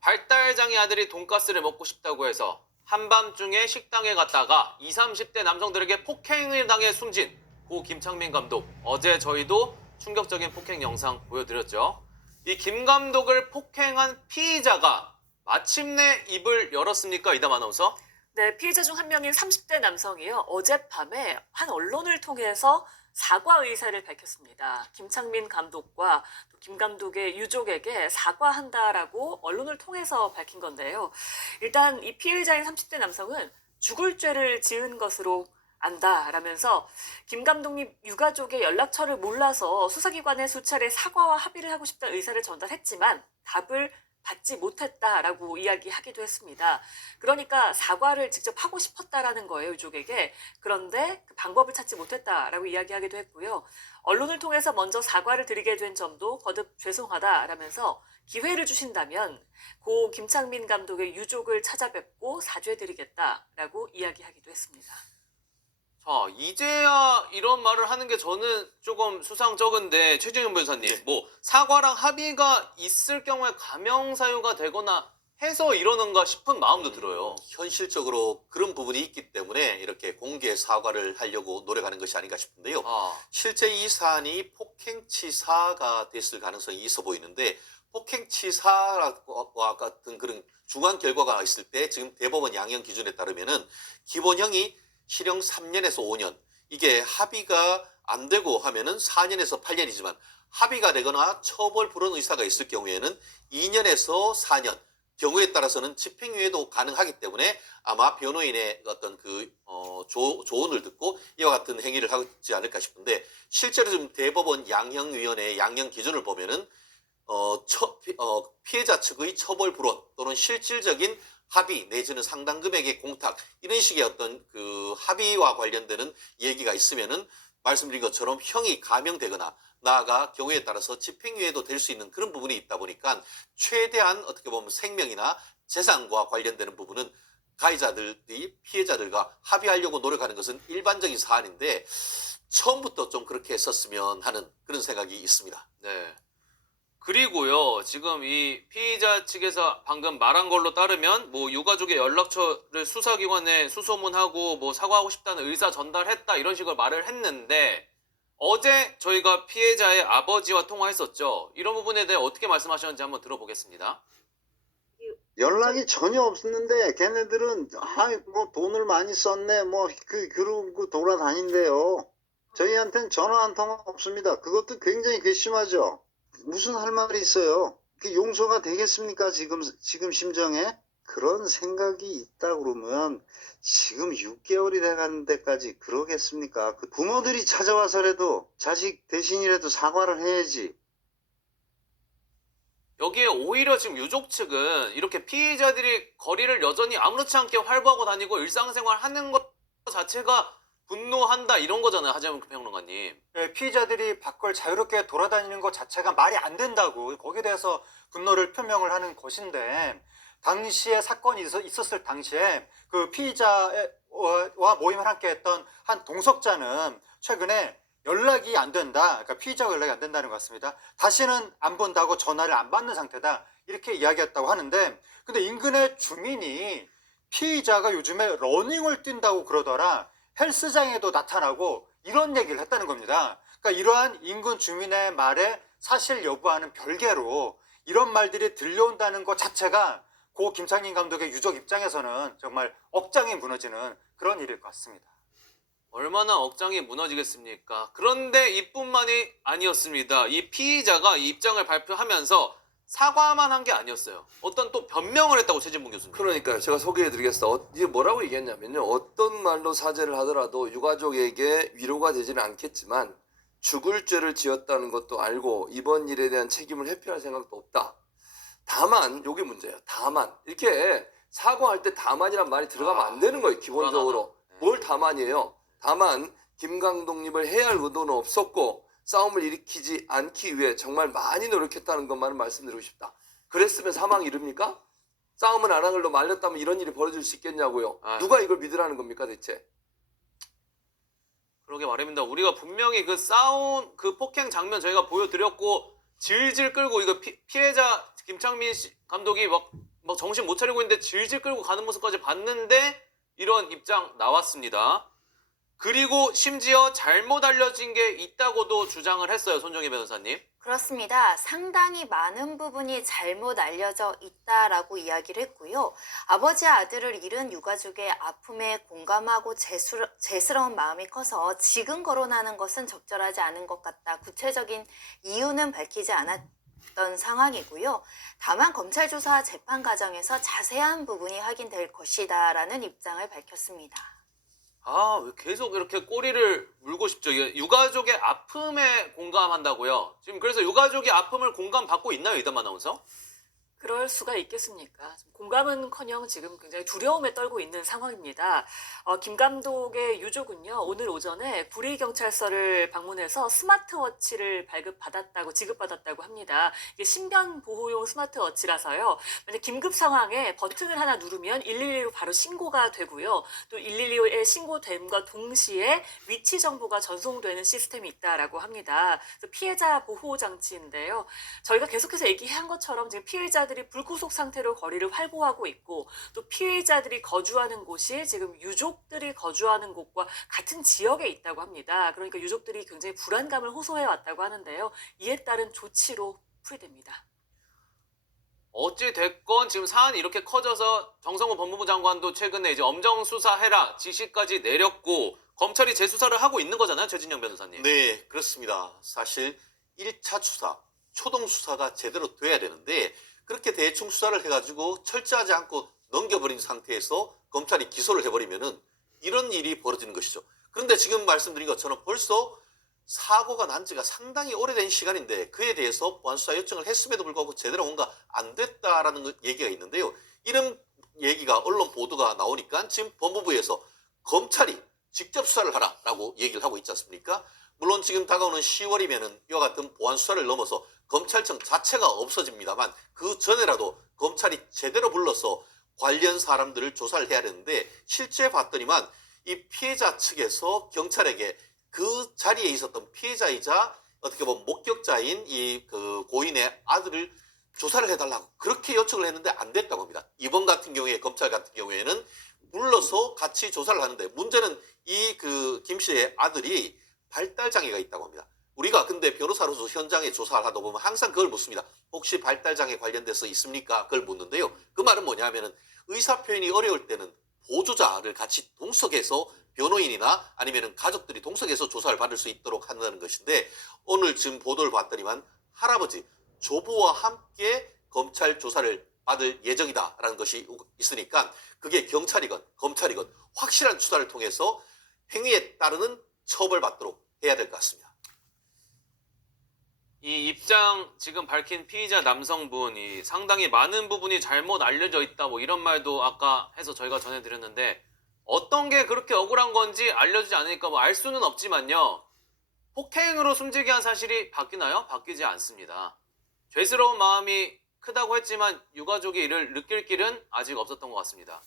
발달장애 아들이 돈가스를 먹고 싶다고 해서 한밤중에 식당에 갔다가 20, 30대 남성들에게 폭행을 당해 숨진 고 김창민 감독. 어제 저희도 충격적인 폭행 영상 보여드렸죠. 이 김 감독을 폭행한 피의자가 마침내 입을 열었습니까? 이담 아나운서? 네, 피의자 중 한 명인 30대 남성이요. 어젯밤에 한 언론을 통해서 사과 의사를 밝혔습니다. 김창민 감독과 또 김 감독의 유족에게 사과한다라고 언론을 통해서 밝힌 건데요. 일단 이 피의자인 30대 남성은 죽을 죄를 지은 것으로 안다라면서 김 감독님 유가족의 연락처를 몰라서 수사기관에 수차례 사과와 합의를 하고 싶다는 의사를 전달했지만 답을 받지 못했다라고 이야기하기도 했습니다. 그러니까 사과를 직접 하고 싶었다라는 거예요, 유족에게. 그런데 그 방법을 찾지 못했다라고 이야기하기도 했고요. 언론을 통해서 먼저 사과를 드리게 된 점도 거듭 죄송하다라면서 기회를 주신다면 고 김창민 감독의 유족을 찾아뵙고 사죄드리겠다라고 이야기하기도 했습니다. 자, 이제야 이런 말을 하는 게 저는 조금 수상쩍은데 최진영 변호사님, 네. 뭐 사과랑 합의가 있을 경우에 감형 사유가 되거나 해서 이러는가 싶은 마음도 들어요. 현실적으로 그런 부분이 있기 때문에 이렇게 공개 사과를 하려고 노력하는 것이 아닌가 싶은데요. 실제 이 사안이 폭행치사가 됐을 가능성이 있어 보이는데 폭행치사와 같은 그런 중한 결과가 있을 때 지금 대법원 양형 기준에 따르면은 기본형이 실형 3년에서 5년, 이게 합의가 안 되고 하면은 4년에서 8년이지만 합의가 되거나 처벌 불원 의사가 있을 경우에는 2년에서 4년, 경우에 따라서는 집행유예도 가능하기 때문에 아마 변호인의 어떤 조언을 듣고 이와 같은 행위를 하지 않을까 싶은데, 실제로 지금 대법원 양형위원회의 양형 기준을 보면은 피해자 측의 처벌 불원 또는 실질적인 합의 내지는 상당 금액의 공탁, 이런 식의 어떤 그 합의와 관련되는 얘기가 있으면은 말씀드린 것처럼 형이 감형되거나 나아가 경우에 따라서 집행유예도 될 수 있는 그런 부분이 있다 보니까 최대한 어떻게 보면 생명이나 재산과 관련되는 부분은 가해자들이 피해자들과 합의하려고 노력하는 것은 일반적인 사안인데 처음부터 좀 그렇게 했었으면 하는 그런 생각이 있습니다. 네. 그리고요, 지금 이 피의자 측에서 방금 말한 걸로 따르면 뭐 유가족의 연락처를 수사기관에 수소문하고 뭐 사과하고 싶다는 의사 전달했다 이런 식으로 말을 했는데, 어제 저희가 피해자의 아버지와 통화했었죠. 이런 부분에 대해 어떻게 말씀하셨는지 한번 들어보겠습니다. 연락이 전혀 없었는데 걔네들은 뭐 돈을 많이 썼네 뭐 그러고 돌아다닌대요. 저희한테는 전화 한 통 없습니다. 그것도 굉장히 괘씸하죠. 무슨 할 말이 있어요? 그 용서가 되겠습니까? 지금 심정에 그런 생각이 있다 그러면 지금 6개월이 돼가는 데까지 그러겠습니까? 그 부모들이 찾아와서라도 자식 대신이라도 사과를 해야지. 여기에 오히려 지금 유족 측은 이렇게 피의자들이 거리를 여전히 아무렇지 않게 활보하고 다니고 일상생활 하는 것 자체가 분노한다 이런 거잖아요, 하재문 평론가님. 예, 피의자들이 밖을 자유롭게 돌아다니는 것 자체가 말이 안 된다고 거기에 대해서 분노를 표명을 하는 것인데, 당시에 사건이 있었을 당시에 그 피의자와 모임을 함께 했던 한 동석자는 최근에 연락이 안 된다, 그러니까 피의자가 연락이 안 된다는 것 같습니다. 다시는 안 본다고 전화를 안 받는 상태다, 이렇게 이야기했다고 하는데, 근데 인근의 주민이 피의자가 요즘에 러닝을 뛴다고 그러더라, 헬스장에도 나타나고 이런 얘기를 했다는 겁니다. 그러니까 이러한 인근 주민의 말에 사실 여부와는 별개로 이런 말들이 들려온다는 것 자체가 고 김창민 감독의 유족 입장에서는 정말 억장이 무너지는 그런 일일 것 같습니다. 얼마나 억장이 무너지겠습니까? 그런데 이뿐만이 아니었습니다. 이 피의자가 이 입장을 발표하면서 사과만 한 게 아니었어요. 어떤 또 변명을 했다고, 최진봉 교수님. 그러니까 제가 소개해드리겠습니다. 이게 뭐라고 얘기했냐면요. 어떤 말로 사죄를 하더라도 유가족에게 위로가 되지는 않겠지만 죽을 죄를 지었다는 것도 알고 이번 일에 대한 책임을 회피할 생각도 없다. 다만, 요게 문제예요. 다만, 이렇게 사과할 때 다만이란 말이 들어가면 안 되는 거예요, 기본적으로. 뭘 다만이에요? 다만 김 감독님을 해야 할 의도는 없었고 싸움을 일으키지 않기 위해 정말 많이 노력했다는 것만을 말씀드리고 싶다. 그랬으면 사망이 이릅니까? 싸움은 안 한 걸로 말렸다면 이런 일이 벌어질 수 있겠냐고요. 누가 이걸 믿으라는 겁니까 대체? 그러게 말입니다. 우리가 분명히 그 싸운 그 폭행 장면 저희가 보여드렸고 질질 끌고 이거 피해자 김창민 감독이 막 막 정신 못 차리고 있는데 질질 끌고 가는 모습까지 봤는데 이런 입장 나왔습니다. 그리고 심지어 잘못 알려진 게 있다고도 주장을 했어요. 손정혜 변호사님. 그렇습니다. 상당히 많은 부분이 잘못 알려져 있다라고 이야기를 했고요. 아버지와 아들을 잃은 유가족의 아픔에 공감하고 죄스러운 마음이 커서 지금 거론하는 것은 적절하지 않은 것 같다. 구체적인 이유는 밝히지 않았던 상황이고요. 다만 검찰 조사 재판 과정에서 자세한 부분이 확인될 것이다라는 입장을 밝혔습니다. 아, 왜 계속 이렇게 꼬리를 물고 싶죠? 이게 유가족의 아픔에 공감한다고요? 지금 그래서 유가족의 아픔을 공감받고 있나요, 이담 아나운서? 그럴 수가 있겠습니까? 공감은커녕 지금 굉장히 두려움에 떨고 있는 상황입니다. 김 감독의 유족은요, 오늘 오전에 구리경찰서를 방문해서 스마트워치를 지급받았다고 합니다. 이게 신변 보호용 스마트워치라서요. 만약 긴급 상황에 버튼을 하나 누르면 112로 바로 신고가 되고요. 또 112에 신고됨과 동시에 위치 정보가 전송되는 시스템이 있다라고 합니다. 그래서 피해자 보호 장치인데요. 저희가 계속해서 얘기한 것처럼 지금 피해자들이 불구속 상태로 거리를 활보하고 있고 또 피해자들이 거주하는 곳이 지금 유족들이 거주하는 곳과 같은 지역에 있다고 합니다. 그러니까 유족들이 굉장히 불안감을 호소해 왔다고 하는데요. 이에 따른 조치로 풀이됩니다. 어찌 됐건 지금 사안이 이렇게 커져서 정성호 법무부 장관도 최근에 이제 엄정 수사해라 지시까지 내렸고 검찰이 재수사를 하고 있는 거잖아요, 최진영 변호사님. 네, 그렇습니다. 사실 1차 수사, 초동 수사가 제대로 돼야 되는데 그렇게 대충 수사를 해가지고 철저하지 않고 넘겨버린 상태에서 검찰이 기소를 해버리면은 이런 일이 벌어지는 것이죠. 그런데 지금 말씀드린 것처럼 벌써 사고가 난 지가 상당히 오래된 시간인데 그에 대해서 보안수사 요청을 했음에도 불구하고 제대로 뭔가 안 됐다라는 얘기가 있는데요. 이런 얘기가 언론 보도가 나오니까 지금 법무부에서 검찰이 직접 수사를 하라라고 얘기를 하고 있지 않습니까? 물론 지금 다가오는 10월이면은 이와 같은 보안 수사를 넘어서 검찰청 자체가 없어집니다만 그 전에라도 검찰이 제대로 불러서 관련 사람들을 조사를 해야 되는데 실제 봤더니만 이 피해자 측에서 경찰에게 그 자리에 있었던 피해자이자 어떻게 보면 목격자인 이 그 고인의 아들을 조사를 해달라고 그렇게 요청을 했는데 안 됐다고 합니다. 이번 같은 경우에 검찰 같은 경우에는 불러서 같이 조사를 하는데 문제는 이 그 김 씨의 아들이 발달 장애가 있다고 합니다. 우리가 근데 변호사로서 현장에 조사를 하다 보면 항상 그걸 묻습니다. 혹시 발달 장애 관련돼서 있습니까? 그걸 묻는데요. 그 말은 뭐냐면은 의사 표현이 어려울 때는 보조자를 같이 동석해서 변호인이나 아니면은 가족들이 동석해서 조사를 받을 수 있도록 한다는 것인데 오늘 지금 보도를 봤더니만 할아버지 조부와 함께 검찰 조사를 받을 예정이다라는 것이 있으니까 그게 경찰이건 검찰이건 확실한 수사를 통해서 행위에 따르는 처벌받도록 해야 될 것 같습니다. 이 입장 지금 밝힌 피의자 남성분이 상당히 많은 부분이 잘못 알려져 있다 뭐 이런 말도 아까 해서 저희가 전해드렸는데 어떤 게 그렇게 억울한 건지 알려주지 않으니까 뭐 알 수는 없지만요. 폭행으로 숨지게 한 사실이 바뀌나요? 바뀌지 않습니다. 죄스러운 마음이 크다고 했지만 유가족이 이를 느낄 길은 아직 없었던 것 같습니다.